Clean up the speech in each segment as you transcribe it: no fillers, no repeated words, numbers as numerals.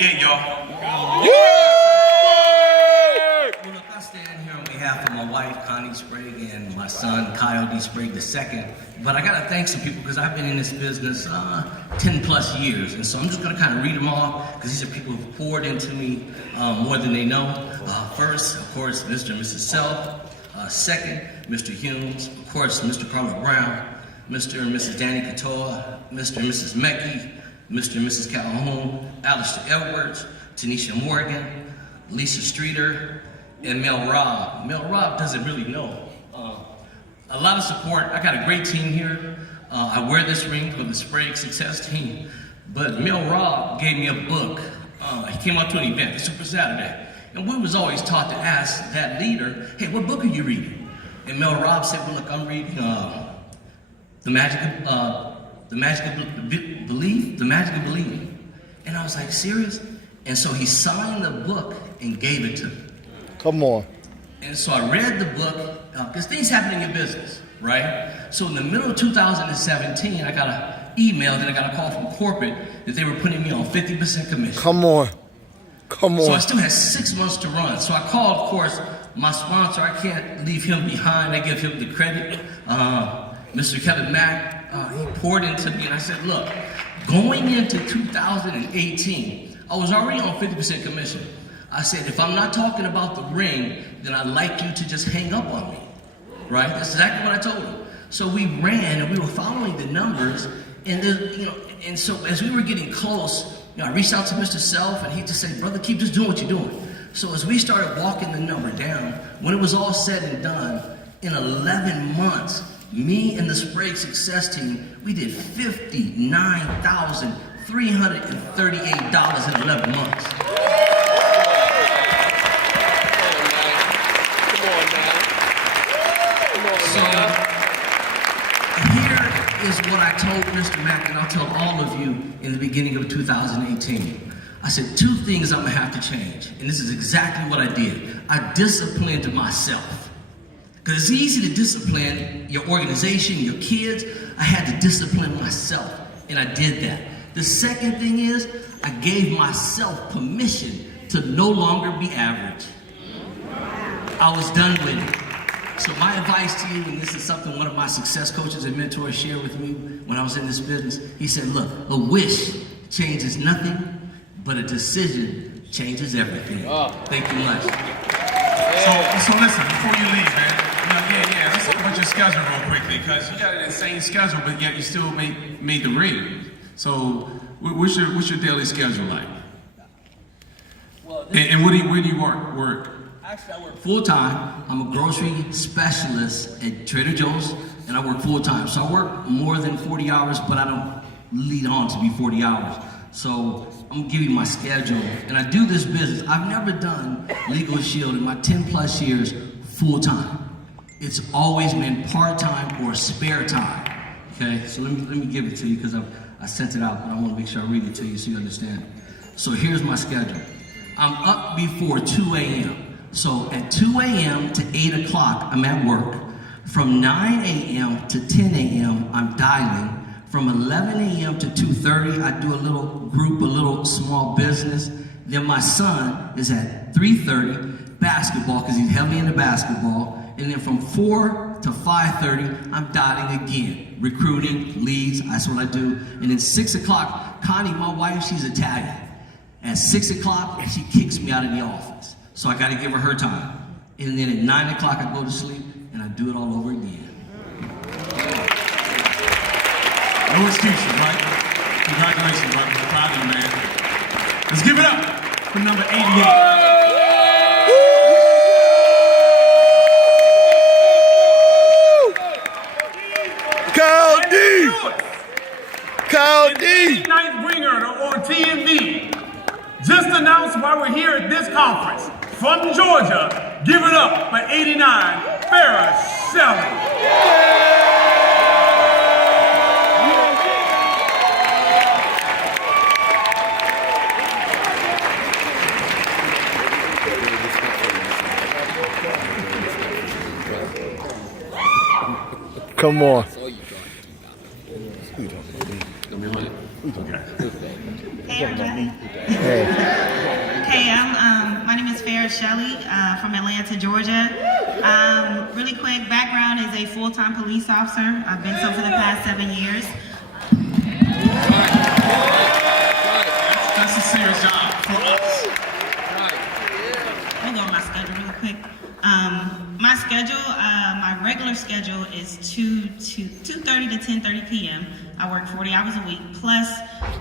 Yeah, y'all. Well, look, I stand here on behalf of my wife, Connie Sprague, and my son, Kyle D Sprague II. But I got to thank some people because I've been in this business 10 plus years. And so I'm just going to kind of read them all because these are people who've poured into me more than they know. First, of course, Mr. and Mrs. Self. Second, Mr. Humes. Of course, Mr. Carlo Brown. Mr. and Mrs. Danny Katoa. Mr. and Mrs. Meckie. Mr. and Mrs. Calhoun. Alistair Edwards. Tanisha Morgan. Lisa Streeter. And Mel Robb. Mel Robb doesn't really know. A lot of support. I got a great team here. I wear this ring for the Sprague Success Team. But Mel Robb gave me a book. He came out to an event, the Super Saturday. And we was always taught to ask that leader, hey, what book are you reading? And Mel Robb said, well, look, I'm reading The Magic of Believing. And I was like, serious? And so he signed the book and gave it to me. Come on. And so I read the book, because things happen in your business, right? So in the middle of 2017, I got an email, then I got a call from corporate that they were putting me on 50% commission. Come on. So I still had 6 months to run. So I called, of course, my sponsor. I can't leave him behind. I give him the credit. Mr. Kevin Mack, he poured into me, and I said, look, going into 2018, I was already on 50% commission. I said, if I'm not talking about the ring, then I'd like you to just hang up on me, right? That's exactly what I told him. So we ran, and we were following the numbers, and and so as we were getting close, I reached out to Mr. Self, and he just said, brother, keep just doing what you're doing. So as we started walking the number down, when it was all said and done, in 11 months, me and the Sprague Success Team, we did $59,338 in 11 months. So here is what I told Mr. Mack, and I'll tell all of you in the beginning of 2018. I said, 2 things I'm gonna have to change. And this is exactly what I did. I disciplined myself. Because it's easy to discipline your organization, your kids. I had to discipline myself, and I did that. The second thing is, I gave myself permission to no longer be average. I was done with it. So my advice to you, and this is something one of my success coaches and mentors shared with me when I was in this business, he said, look, a wish changes nothing, but a decision changes everything. Thank you much. So listen, before you leave, man, let's talk about your schedule real quickly, because you got an insane schedule, but yet you still made the ring. So what's your daily schedule like? Well, and where do you work? Actually, I work full-time. I'm a grocery specialist at Trader Joe's, and I work full-time. So I work more than 40 hours, but I don't lead on to be 40 hours. So I'm gonna give you my schedule, and I do this business. I've never done Legal Shield in my 10 plus years full-time. It's always been part-time or spare time, okay? So let me give it to you because I sent it out, but I wanna make sure I read it to you so you understand. So here's my schedule. I'm up before 2 a.m. So at 2 a.m. to 8 o'clock, I'm at work. From 9 a.m. to 10 a.m., I'm dialing. From 11 a.m. to 2:30, I do a little small business. Then my son is at 3:30, basketball, because he's heavily into basketball. And then from 4 to 5:30, I'm dialing again. Recruiting, leads, that's what I do. And then 6 o'clock, Connie, my wife, she's Italian. At 6 o'clock, she kicks me out of the office. So I gotta give her time. And then at 9 o'clock, I go to sleep, and I do it all over again. No excuses, right? Congratulations, brother. I'm proud of you, man. Let's give it up for number 88. Kyle D! Night bringer on TNV. Just announced why we're here at this conference. From Georgia, give it up for 89, Farrah Shelley. Come on. Hey. Farrah Shelley from Atlanta, Georgia. Really quick, background is a full-time police officer. I've been so for the past 7 years. That's a serious job for us. I'll go on my schedule really quick. My schedule, my regular schedule is 2:30 to 10:30 p.m. I work 40 hours a week, plus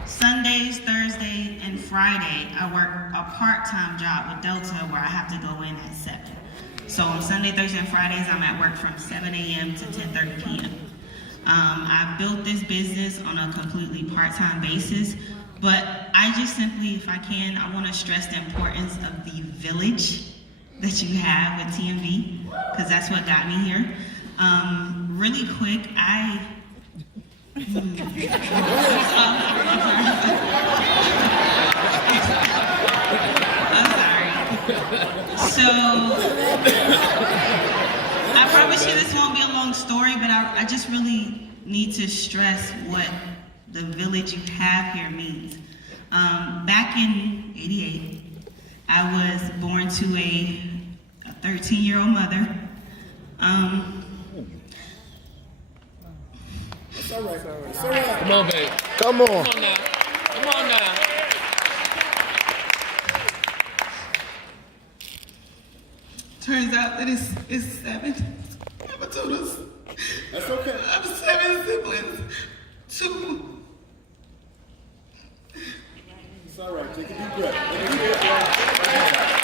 Sundays, Thursday, and Friday, I work a part-time job with Delta where I have to go in at 7. So on Sunday, Thursday, and Fridays, I'm at work from 7 a.m. to 10:30 p.m. I built this business on a completely part-time basis, but I just simply, if I can, I want to stress the importance of the village that you have with TNV, because that's what got me here. Really quick, I'm sorry. So, I promise you this won't be a long story, but I just really need to stress what the village you have here means. Back in '88, I was born to a 13-year-old mother. It's all right. It's all right. Come on, babe. Come on. Come on now. Come on now. Turns out that it's 7. Mama told us. That's okay. I have 7 siblings. 2. It's all right. Take a deep breath. Take a deep breath.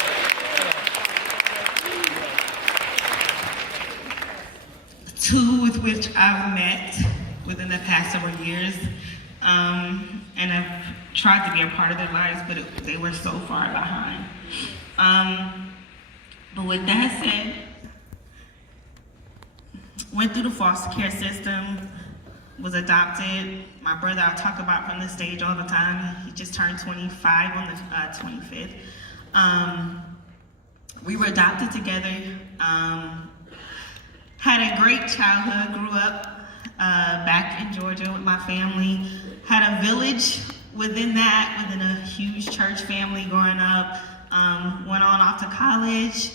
Two with which I've met within the past several years, and I've tried to be a part of their lives, but they were so far behind. But with that said, went through the foster care system, was adopted. My brother I talk about from the stage all the time. He just turned 25 on the 25th. We were adopted together. Had a great childhood, grew up back in Georgia with my family. Had a village within that, within a huge church family growing up. Went on off to college,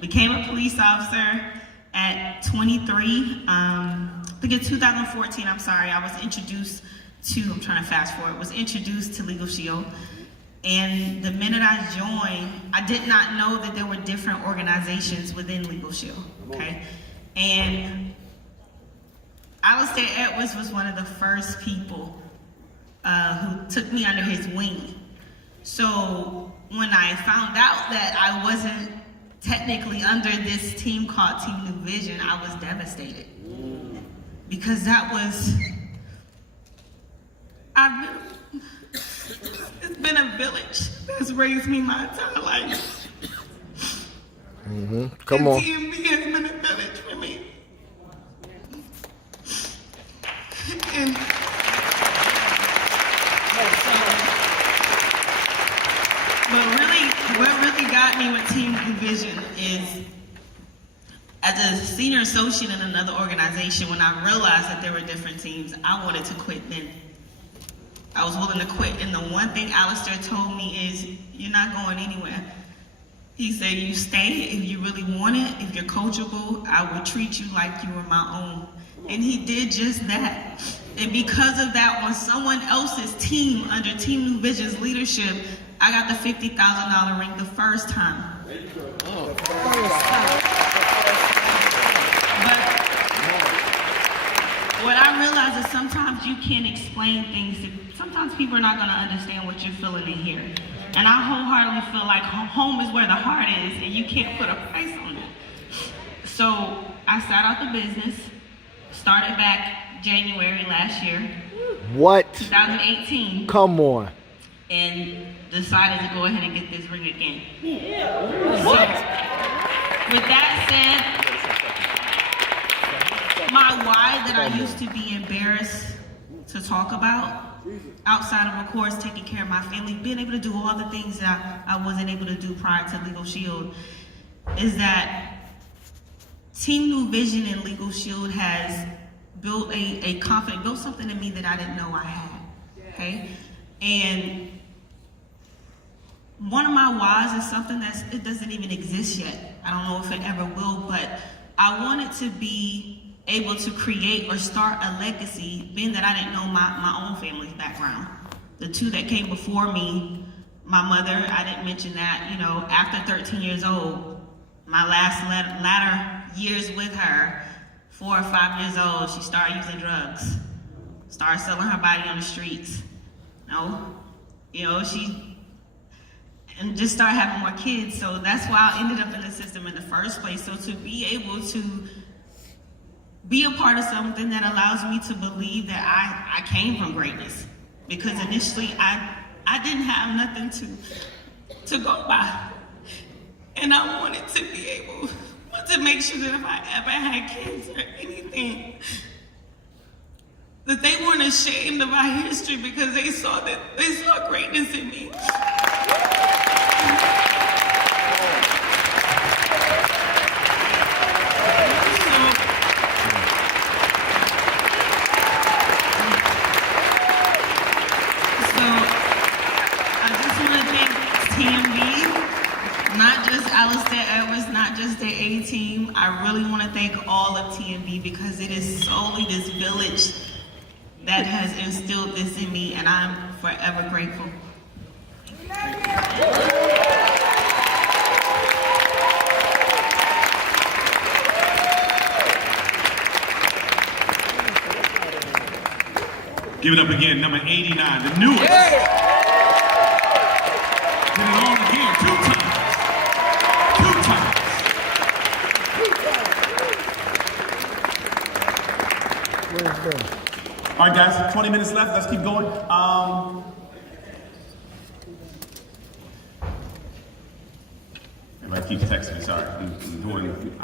became a police officer at 23. I think in 2014, I'm sorry, I was introduced to, I'm trying to fast forward, was introduced to Legal Shield. And the minute I joined, I did not know that there were different organizations within Legal Shield, okay? And Alistair Edwards was one of the first people who took me under his wing. So when I found out that I wasn't technically under this team called Team New Vision, I was devastated. Because that was, it's been a village that's raised me my entire life. Come and on. TNV has been a village for me. And but really, what really got me with Team New Vision is, as a senior associate in another organization, when I realized that there were different teams, I wanted to quit then. I was willing to quit, and the one thing Alistair told me is, you're not going anywhere. He said, you stay if you really want it, if you're coachable, I will treat you like you were my own. And he did just that. And because of that, on someone else's team, under Team New Vision's leadership, I got the $50,000 ring the first time. But what I realize is sometimes you can't explain things. Sometimes people are not going to understand what you're feeling in here. And I wholeheartedly feel like home is where the heart is, and you can't put a price on it. So I sat out the business, started back January last year. What? 2018. Come on. And decided to go ahead and get this ring again. So, with that said, my why that I used to be embarrassed to talk about, outside of course taking care of my family, being able to do all the things that I wasn't able to do prior to Legal Shield, is that Team New Vision and Legal Shield has built a confidence, built something in me that I didn't know I had, okay? And one of my whys is something it doesn't even exist yet. I don't know if it ever will, but I wanted to be able to create or start a legacy, being that I didn't know my own family's background. The two that came before me, my mother, I didn't mention that, you know, after 13 years old, my latter years with her, 4 or 5 years old, she started using drugs, started selling her body on the streets. And just started having more kids. So that's why I ended up in the system in the first place. So to be able to be a part of something that allows me to believe that I came from greatness. Because initially I didn't have nothing to go by. And I wanted to be able to make sure that if I ever had kids or anything, that they weren't ashamed of our history because they saw greatness in me. Not just Alistair Edwards, not just the A-Team. I really want to thank all of TNV because it is solely this village that has instilled this in me, and I'm forever grateful. Give it up again, number 89, the newest. Did it all again, 2 times. 2 times. All right, guys, 20 minutes left. Let's keep going. Everybody keeps texting me, sorry. I'm doing